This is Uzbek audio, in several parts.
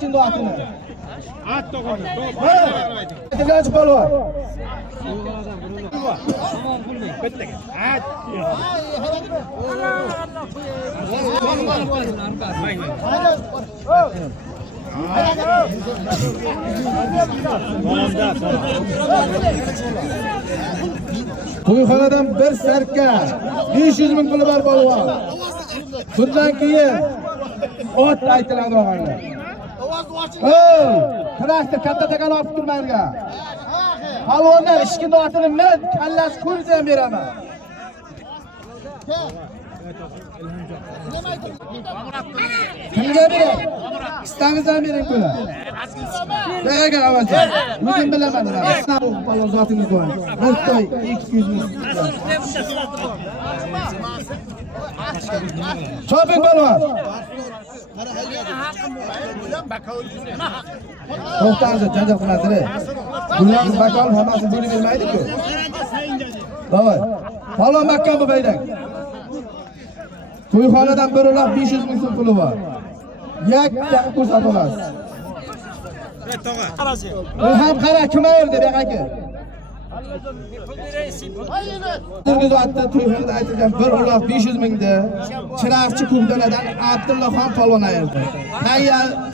ishkindi otini. At to'g'ri. Aytganchi polvon. Tamom pulmang. Bittaga. At. To'yxonadan bir sarka 500 ming puli bor polvon. Bundan keyin ot aytiladi og'aylar. Trashda katta takan olib turmaydigan. Polvonlar ishkindi otini men kallasi ko'rsa ham beraman. Kimga bering? Istangizdan bering pulni. Beraga avvalcha. O'zim bilaman nima. Isnab polvon zotingiz bor. Bir to'y 200 ming. Choping polvon. To'xtanglar, janjal qilmasizlar. Bularning bakol hammasini bo'lib bermaydi-ku. Davay. Polvon makka bo'lmaydi. To'yxonadan bir uloq 500 ming so'm puli bor. Yakka ko'rsatib olasiz. Bu ham qara kim o'rdi bu aka? Siz otda to'yxonada aytilgan bir uloq 500 mingni Chiroqchi Ko'kdaladan Abdullaxon polvon ayirdi.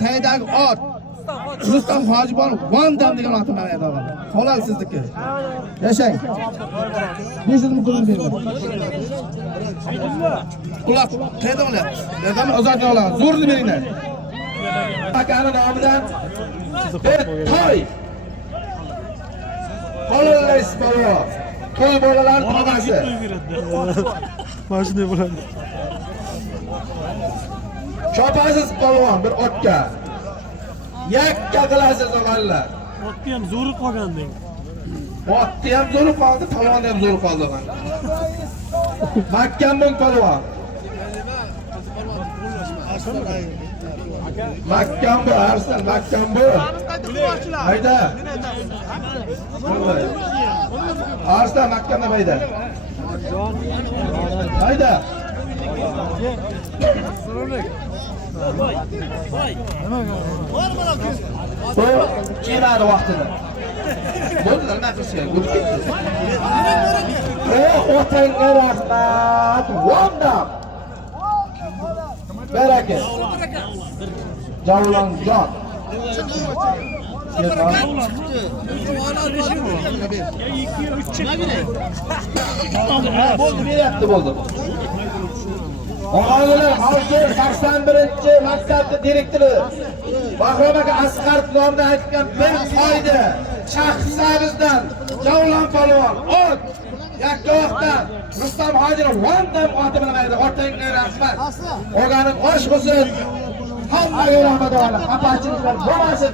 Taydagi ot Rustam Hojibon Vandam degan otni ayirdi. Halol sizniki. Yashang. 500 ming pulni bering. Ular qayda olyapti? Dadam ozod oladi. Zo'rni beringlar. Akani nomidan bir to'y. Qolollaysiz polvon. To'y bolalar tog'asi. Mashina bo'ladi. Chopasiz polvon bir otga. Yakka qilasiz og'aylar. Otni ham zo'ri qolgandek. Otni ham zo'ri qoldi, polvonni ham zo'ri qoldi mana. Mahkam bo'ling polvon. Mahkam bu Arslan, mahkam bu. Hayda. Arslan mahkamda hayda. Hayda. Bu keladi vaqtida. Bo'ldi, nima qilishgan? O'tib ketdi. Otangga rahmat. Vandam. Baraka. Javlonjon. Bo'ldi, beryapti bo'ldi. Og'aylar, hozir 81-maktabning direktori Bahrom aka Asqarov nomidan aytgan bir foyda shaxsabizdan Javlon polvon ot yakka vaqtdan Rustam Hojirov Vandam oti bilan aytdi. Otangga rahmat. O'ganing osh bo'lsin. Hammaga rahmat oladi. Xafachiliklar bo'lmasin.